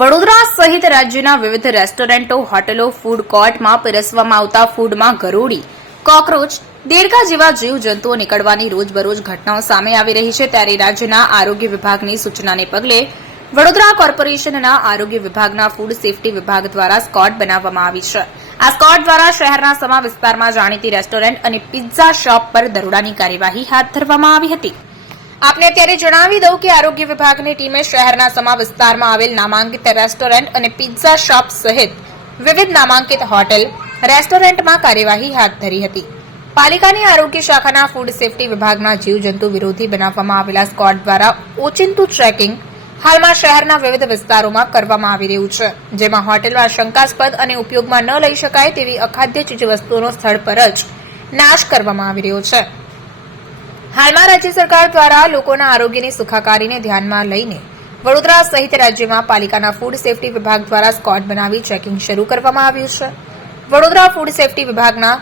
વડોદરા સહિત રાજ્યના વિવિધ રેસ્ટોરન્ટો, હોટલો, ફૂડ કોર્ટમાં પીરસવામાં આવતા ફૂડમાં ગરોળી, કોકરોચ, દેડકા જેવા જીવજંતુઓ નીકળવાની રોજબરોજ ઘટનાઓ સામે આવી રહી છે. ત્યારે રાજ્યના આરોગ્ય વિભાગની સૂચનાને પગલે વડોદરા કોર્પોરેશનના આરોગ્ય વિભાગના ફૂડ સેફટી વિભાગ દ્વારા સ્કોડ બનાવવામાં આવી છે. આ સ્કોડ દ્વારા શહેરના સમા વિસ્તારમાં જાણીતી રેસ્ટોરન્ટ અને પિઝા શોપ પર દરોડાની કાર્યવાહી હાથ ધરવામાં આવી હતી. આપને અત્યારે જણાવી દઉં કે આરોગ્ય વિભાગની ટીમે શહેરના સમા વિસ્તારમાં આવેલ નામાંકિત રેસ્ટોરન્ટ અને પિઝા શોપ સહિત વિવિધ નામાંકિત હોટેલ, રેસ્ટોરન્ટમાં કાર્યવાહી હાથ ધરી હતી. પાલિકાની આરોગ્ય શાખાના ફૂડ સેફટી વિભાગના જીવજંતુ વિરોધી બનાવવામાં આવેલા સ્કોડ દ્વારા ઓચિંતું ટ્રેકિંગ હાલમાં શહેરના વિવિધ વિસ્તારોમાં કરવામાં આવી રહ્યું છે, જેમાં હોટેલમાં શંકાસ્પદ અને ઉપયોગમાં ન લઈ શકાય તેવી અખાદ્ય ચીજવસ્તુઓનો સ્થળ પર જ નાશ કરવામાં આવી રહ્યો છે. હાલમાં રાજ્ય સરકાર દ્વારા લોકોના આરોગ્યની સુખાકારીને ધ્યાનમાં લઈને વડોદરા સહિત રાજ્યમાં પાલિકાના ફૂડ સેફટી વિભાગ દ્વારા સ્કોડ બનાવી ચેકિંગ શરૂ કરવામાં આવ્યું છે. વડોદરા ફૂડ સેફટી વિભાગના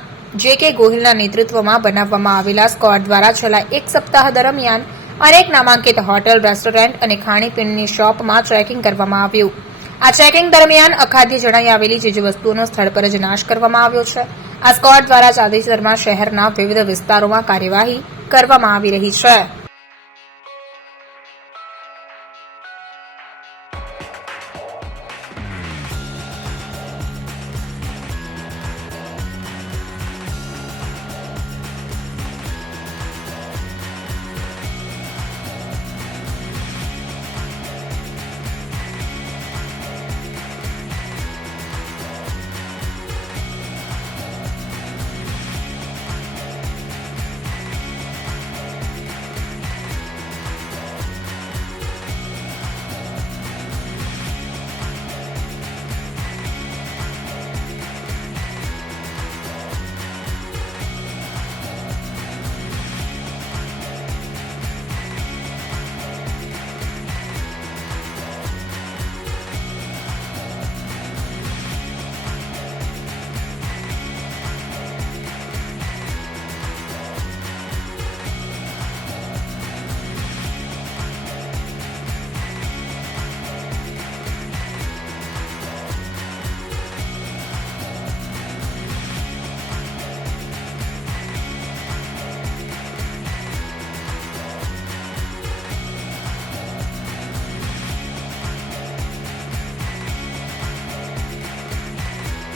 જે.કે. ગોહિલના નેતૃત્વમાં બનાવવામાં આવેલા સ્કોડ દ્વારા છેલ્લા એક સપ્તાહ દરમિયાન અનેક નામાંકિત હોટેલ, રેસ્ટોરન્ટ અને ખાણીપીણીની શોપમાં ચેકિંગ કરવામાં આવ્યું. આ ચેકિંગ દરમિયાન અખાદ્ય જણાઈ આવેલી ચીજવસ્તુઓનો સ્થળ પર જ નાશ કરવામાં આવ્યો છે. આ સ્કોડ દ્વારા તાજેતરમાં શહેરના વિવિધ વિસ્તારોમાં કાર્યવાહી કરવામાં આવી રહી છે.